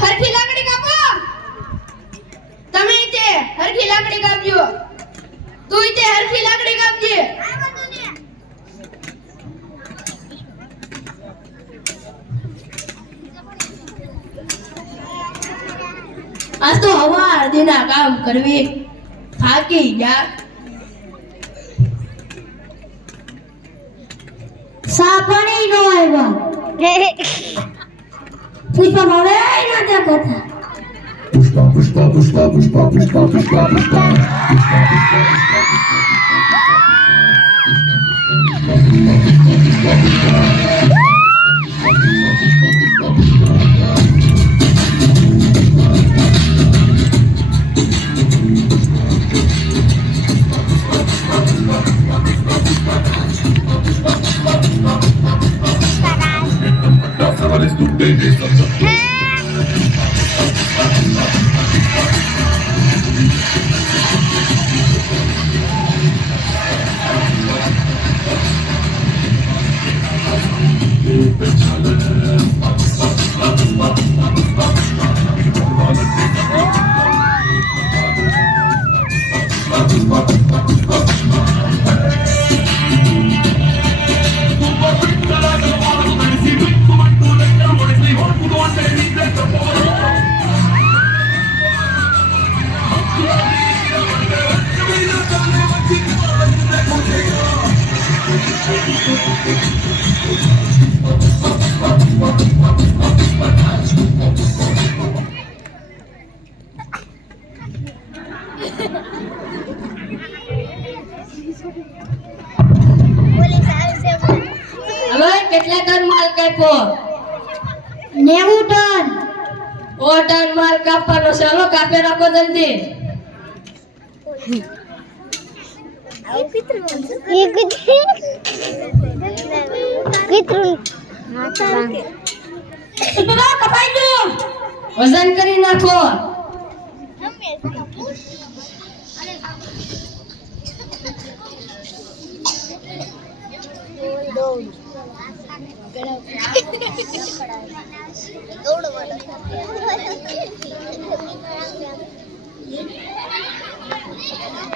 હરખી લાકડી કાપો. તમે તે હરખી લાકડી કાપજો. તું તે હરખી લાકડી કાપજે. આ તો હવા અડધીના કામ કરવી થાકી ગયા. સાપણી નો આવ્યા. પુષ્પા ભાવે ના દે কথা. પુષ્પા પુષ્પા પુષ્પા પુષ્પા પુષ્પા પુષ્પા હવે કેટલા ટન માલ કાપ્યો? 90 ટન. 100 ટન માલ કાપવાનો છે. હાલો કાપી રાખો જલ્દી. કપાઈ ગયું. વજન કરી નાખો.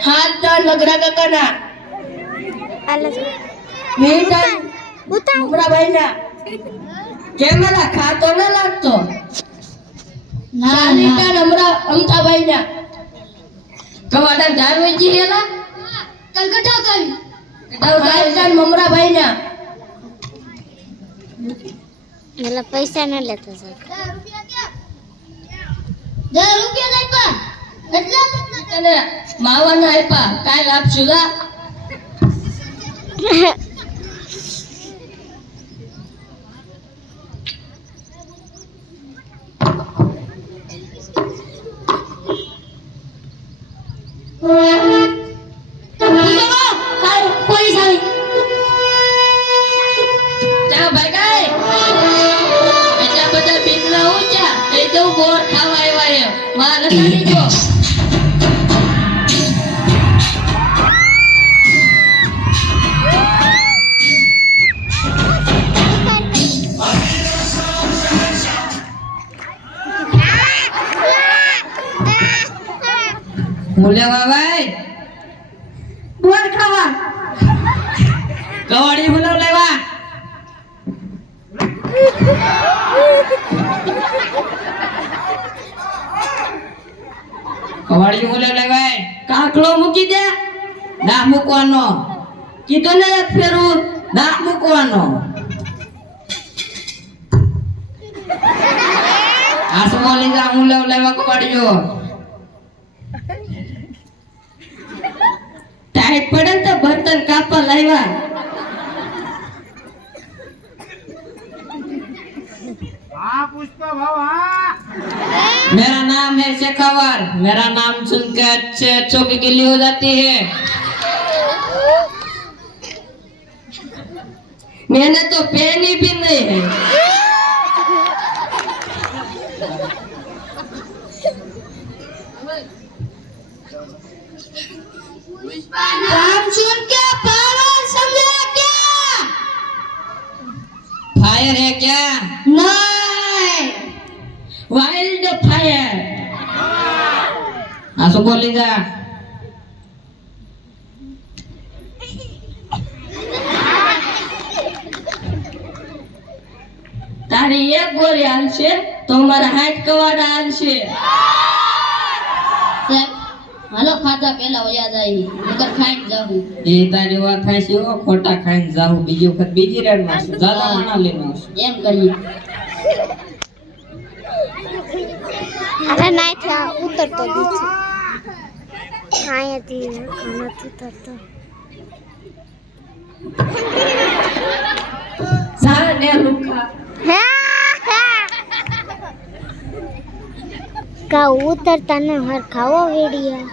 હાથ ટન લગડા કાકાના. 2 ટન ઉમરાભાઈના. કેમેલા ખાતો ન લાગતો. 40 ટન અમતાભાઈના. કવાડા ધાર વેચી હેલા કલકત્તા કરી. 40 ટન મમરાભાઈના. એટલે પૈસા ન લેતો સર. 10 રૂપિયા આપ્યા. એટલા તને માવાના આપ્યા. કાલ આપશું જા. પોલીસ આવી. ચા ભાઈ ગાય. એટલા બધા પીપલા ઊંચા એ તો બોર ખાવા આવ્યા એમ. માં નથી જો. બોલેવા ભાઈ બોર ખાવા. કવાડી બોલાવ લેવા. કવાડી બોલાવ લેવાય. કાકડો મૂકી દે. ના મૂકવાનો. કીધું ને એક ફેરું ના મૂકવાનો. આસમો લીધા હું લેવા કવાડીઓ. ટાઈટ પડે તો બર્તન કાપવા લાવ્યા. हाँ पुष्पा भाव हाँ मेरा नाम है शेखावर. मेरा नाम सुनकर अच्छे अच्छों की गिल्ली हो जाती है. मैंने तो पहनी भी नहीं है. नाम सुन के पागल समझा क्या? फायर है क्या? નહીં वाइल्ड फायर. आसो बोली जा. तारी एक गोरी हालશે તો મારા 60 કવાડા હાલશે. સાહેબ હાલો ખાધા પેલા વયા જાય નકર ખાઈને જાવું એ તારી વાત થાય છે હો, ખોટા ખાઈને જાવ બીજી વખત બીજી રેડ માં જાદા મણા લઈને આવશું. એમ કરીએ અરે નાઈ થા ઉતરતો નીચે આયાથી નથી ઉતરતો સારા ને લુખા કા ઉતરતા ને હર ખાવો વેડિયા